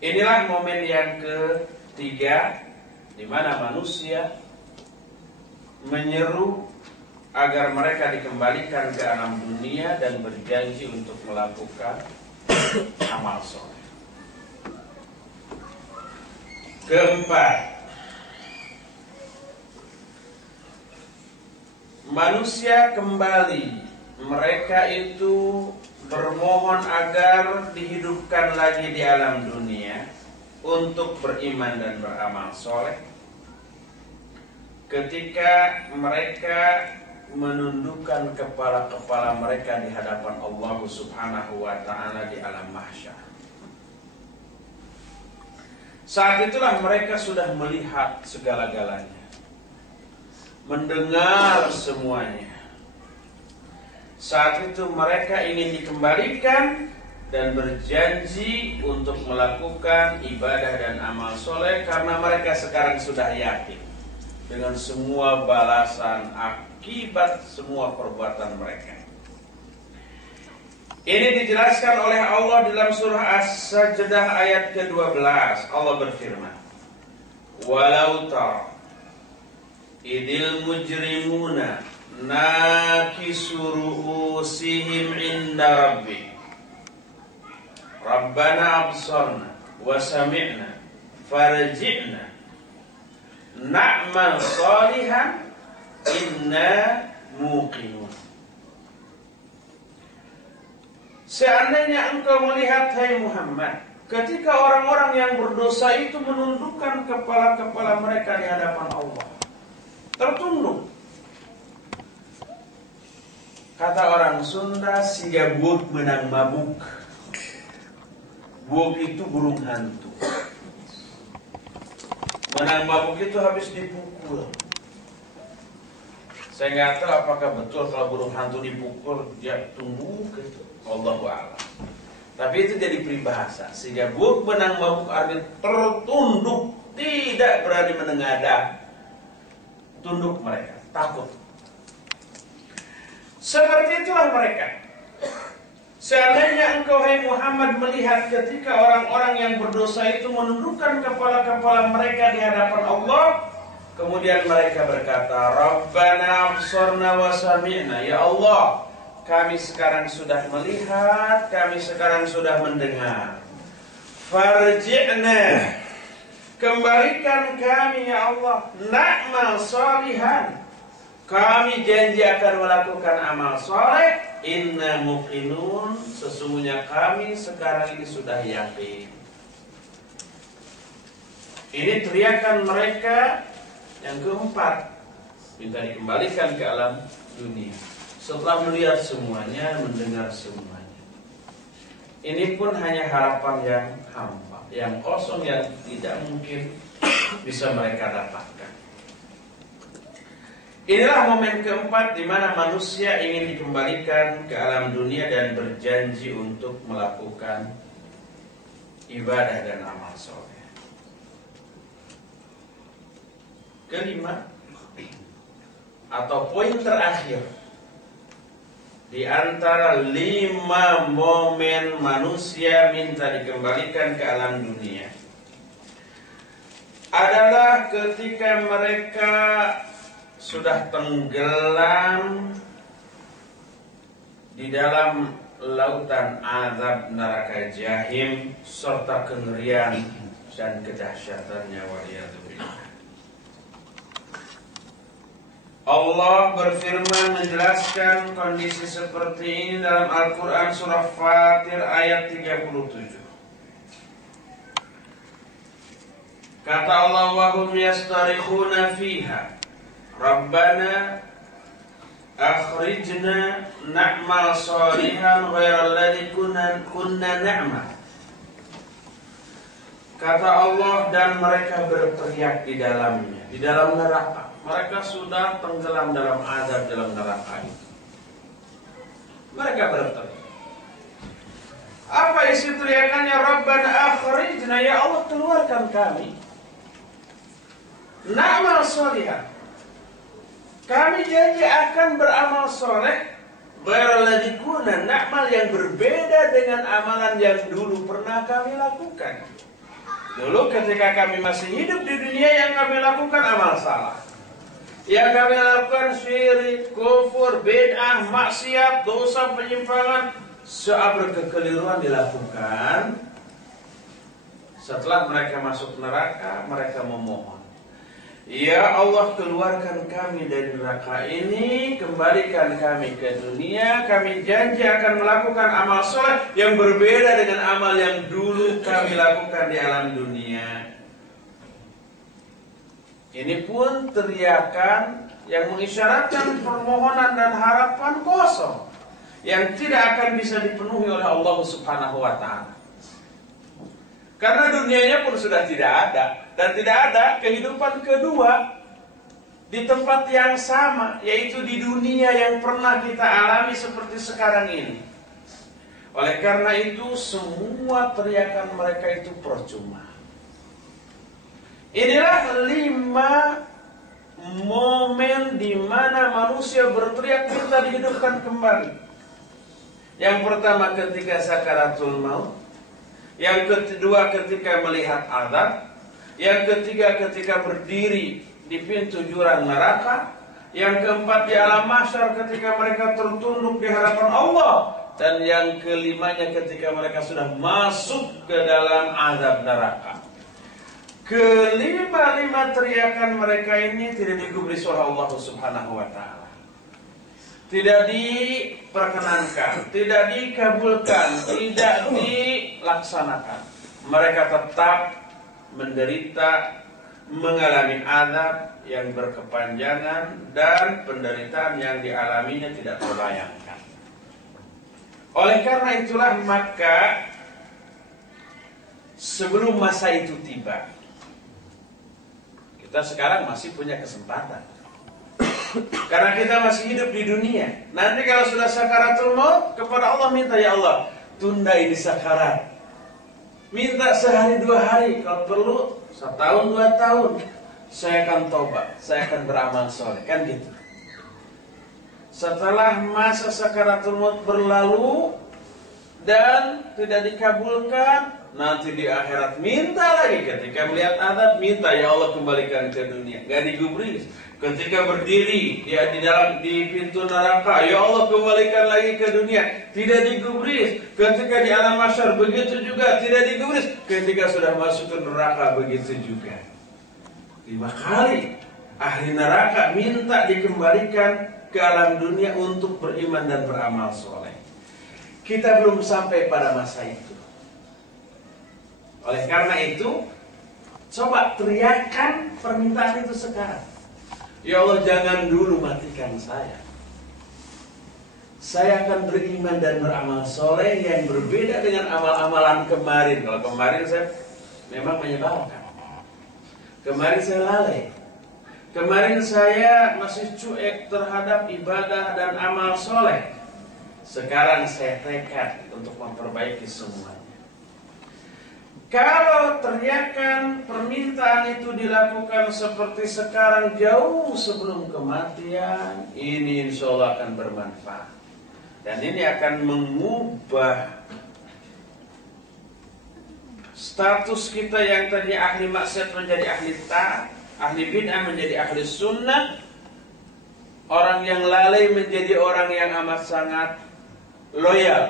Inilah momen yang ketiga di mana manusia menyeru agar mereka dikembalikan ke alam dunia dan berjanji untuk melakukan amal soleh. Keempat, manusia kembali, mereka itu bermohon agar dihidupkan lagi di alam dunia untuk beriman dan beramal soleh ketika mereka menundukkan kepala-kepala mereka di hadapan Allah Subhanahu wa ta'ala di alam mahsyar. Saat itulah mereka sudah melihat segala-galanya, mendengar semuanya. Saat itu mereka ingin dikembalikan dan berjanji untuk melakukan ibadah dan amal soleh karena mereka sekarang sudah yakin dengan semua balasan akibat semua perbuatan mereka. Ini dijelaskan oleh Allah dalam surah As-Sajdah ayat ke-12. Allah berfirman, "Walau tara idil mujrimuna nakisu ru'usihim inda rabbi Rabbana absarna wa sami'na farji'na na'mal salihan inna muqinun." Seandainya engkau melihat, hai Muhammad, ketika orang-orang yang berdosa itu menundukkan kepala-kepala mereka di hadapan Allah, tertunduk. Kata orang Sunda, siga buuk menang mabuk. Buuk itu burung hantu. Menang mabuk itu habis dipukul. Saya nggak tahu apakah betul kalau burung hantu dipukul dia tumbuh gitu. Allahu a'lam. Tapi itu jadi peribahasa. Sehingga buuk menang mabuk artinya tertunduk, tidak berani menengadah. Tunduk mereka, takut. Seperti itulah mereka. Seandainya engkau, hai Muhammad, melihat ketika orang-orang yang berdosa itu menundukkan kepala-kepala mereka di hadapan Allah, kemudian mereka berkata, Rabbana absarna wa sami'na. Ya Allah, kami sekarang sudah melihat, kami sekarang sudah mendengar. Farji'na, kembalikan kami ya Allah, na'mal salihan, kami janji akan melakukan amal soleh. Inna muqinun, sesungguhnya kami sekarang ini sudah yakin. Ini teriakan mereka yang keempat, minta dikembalikan ke alam dunia. Setelah melihat semuanya, mendengar semuanya. Ini pun hanya harapan yang hampa, yang kosong, yang tidak mungkin bisa mereka dapatkan. Inilah momen keempat di mana manusia ingin dikembalikan ke alam dunia dan berjanji untuk melakukan ibadah dan amal soleh. Kelima, atau poin terakhir di antara 5 momen manusia minta dikembalikan ke alam dunia adalah ketika mereka sudah tenggelam di dalam lautan azab neraka jahim serta kengerian dan kedahsyatannya, waliyadzubillah. Allah berfirman menjelaskan kondisi seperti ini dalam Al-Quran surah Fatir ayat 37. Kata Allah, wahum yastarikhuna fiha Rabbana akhrijna na'mal salihan ghairal ladzi kunna na'mal. Kata Allah, dan mereka berteriak di dalamnya, di dalam neraka. Mereka sudah tenggelam dalam azab dalam neraka itu. Mereka berteriak. Apa isi teriakannya? Rabbana akhrijna, ya Allah keluarkan kami. Na'mal salihan, kami janji akan beramal soleh. Ghairal ladzi kunna na'mal, yang berbeda dengan amalan yang dulu pernah kami lakukan. Dulu ketika kami masih hidup di dunia, yang kami lakukan amal salah, yang kami lakukan syirik, kufur, bid'ah, maksiat, dosa, penyimpangan, seabad kekeliruan dilakukan. Setelah mereka masuk neraka, mereka memohon, ya Allah, keluarkan kami dari neraka ini, kembalikan kami ke dunia. Kami janji akan melakukan amal soleh yang berbeda dengan amal yang dulu kami lakukan di alam dunia. Ini pun teriakan yang mengisyaratkan permohonan dan harapan kosong, yang tidak akan bisa dipenuhi oleh Allah Subhanahu wa ta'ala. Karena dunianya pun sudah tidak ada, dan tidak ada kehidupan kedua di tempat yang sama, yaitu di dunia yang pernah kita alami seperti sekarang ini. Oleh karena itu, semua teriakan mereka itu percuma. Inilah 5 momen di mana manusia berteriak minta dihidupkan kembali. Yang pertama ketika sakaratul maut, yang kedua ketika melihat azab, yang ketiga ketika berdiri di pintu jurang neraka, yang keempat di alam mahsyar ketika mereka tertunduk di hadapan Allah, dan yang kelimanya ketika mereka sudah masuk ke dalam azab neraka. Kelima-lima teriakan mereka ini tidak digubris oleh Allah Subhanahu wa ta'ala, tidak diperkenankan, tidak dikabulkan, tidak dilaksanakan. Mereka tetap menderita, mengalami azab yang berkepanjangan, dan penderitaan yang dialaminya tidak terbayangkan. Oleh karena itulah, maka sebelum masa itu tiba, kita sekarang masih punya kesempatan. Karena kita masih hidup di dunia. Nanti kalau sudah sakaratul maut, kepada Allah minta, ya Allah, tunda ini sakarat. Minta sehari 2 hari, kalau perlu 1 tahun 2 tahun. Saya akan tobat, saya akan beramal soleh, kan gitu. Setelah masa sakaratul maut berlalu dan tidak dikabulkan, nanti di akhirat minta lagi. Ketika melihat azab, minta, ya Allah, kembalikan ke dunia. Gak digubris. Ketika berdiri di pintu neraka, ya Allah, kembalikan lagi ke dunia. Tidak digubris. Ketika di alam mahsyar, begitu juga, tidak digubris. Ketika sudah masuk ke neraka, begitu juga. 5 kali ahli neraka minta dikembalikan ke alam dunia untuk beriman dan beramal soleh. Kita belum sampai pada masa itu. Oleh karena itu, coba teriakan permintaan itu sekarang. Ya Allah, jangan dulu matikan saya. Saya akan beriman dan beramal soleh yang berbeda dengan amal-amalan kemarin. Kalau kemarin saya memang menyebalkan. Kemarin saya lalai. Kemarin saya masih cuek terhadap ibadah dan amal soleh. Sekarang saya tekad untuk memperbaiki semuanya. Kalau teriakan permintaan itu dilakukan seperti sekarang, jauh sebelum kematian, ini insya Allah akan bermanfaat. Dan ini akan mengubah status kita yang tadi ahli maksiat menjadi ahli taat, ahli bid'ah menjadi ahli sunnah, orang yang lalai menjadi orang yang amat sangat loyal